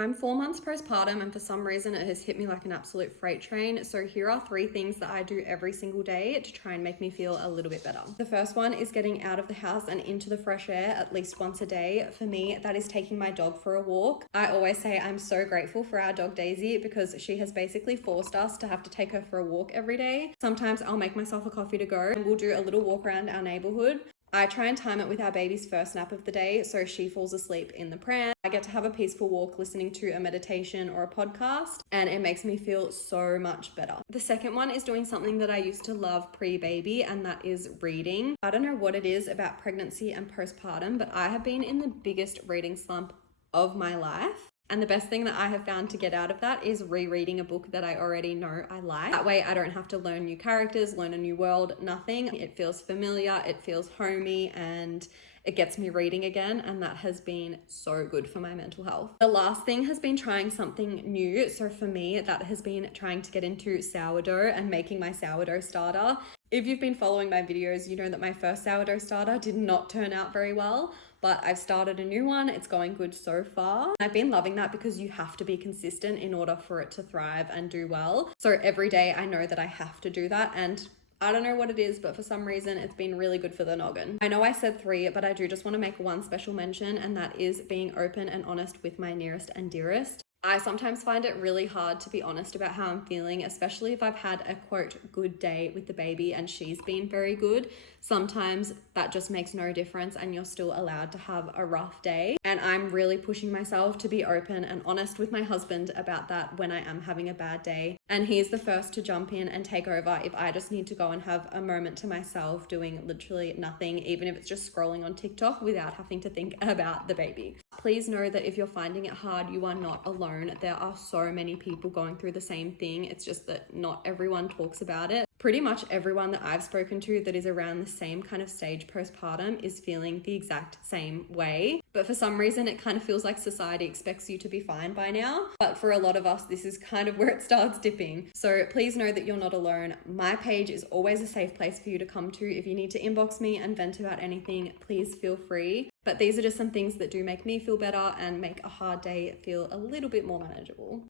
I'm 4 months postpartum, and for some reason it has hit me like an absolute freight train. So here are 3 things that I do every single day to try and make me feel a little bit better. The first one is getting out of the house and into the fresh air at least once a day. For me, that is taking my dog for a walk. I always say I'm so grateful for our dog Daisy because she has basically forced us to have to take her for a walk every day. Sometimes I'll make myself a coffee to go and we'll do a little walk around our neighborhood. I try and time it with our baby's first nap of the day, so she falls asleep in the pram. I get to have a peaceful walk listening to a meditation or a podcast, and it makes me feel so much better. The second one is doing something that I used to love pre-baby, and that is reading. I don't know what it is about pregnancy and postpartum, but I have been in the biggest reading slump of my life. And the best thing that I have found to get out of that is rereading a book that I already know I like. That way I don't have to learn new characters, learn a new world, nothing. It feels familiar, it feels homey, and it gets me reading again, and that has been so good for my mental health. The last thing has been trying something new. So for me, that has been trying to get into sourdough and making my sourdough starter. If you've been following my videos, you know that my first sourdough starter did not turn out very well, but I've started a new one. It's going good so far. I've been loving that because you have to be consistent in order for it to thrive and do well. So every day I know that I have to do that, and I don't know what it is, but for some reason it's been really good for the noggin. I know I said 3, but I do just want to make one special mention, and that is being open and honest with my nearest and dearest. I sometimes find it really hard to be honest about how I'm feeling, especially if I've had a quote good day with the baby and she's been very good. Sometimes that just makes no difference and you're still allowed to have a rough day. And I'm really pushing myself to be open and honest with my husband about that when I am having a bad day. And he's the first to jump in and take over if I just need to go and have a moment to myself doing literally nothing, even if it's just scrolling on TikTok without having to think about the baby. Please know that if you're finding it hard, you are not alone. There are so many people going through the same thing. It's just that not everyone talks about it. Pretty much everyone that I've spoken to that is around the same kind of stage postpartum is feeling the exact same way. But for some reason, it kind of feels like society expects you to be fine by now. But for a lot of us, this is kind of where it starts dipping. So please know that you're not alone. My page is always a safe place for you to come to. If you need to inbox me and vent about anything, please feel free. But these are just some things that do make me feel better and make a hard day feel a little bit more manageable.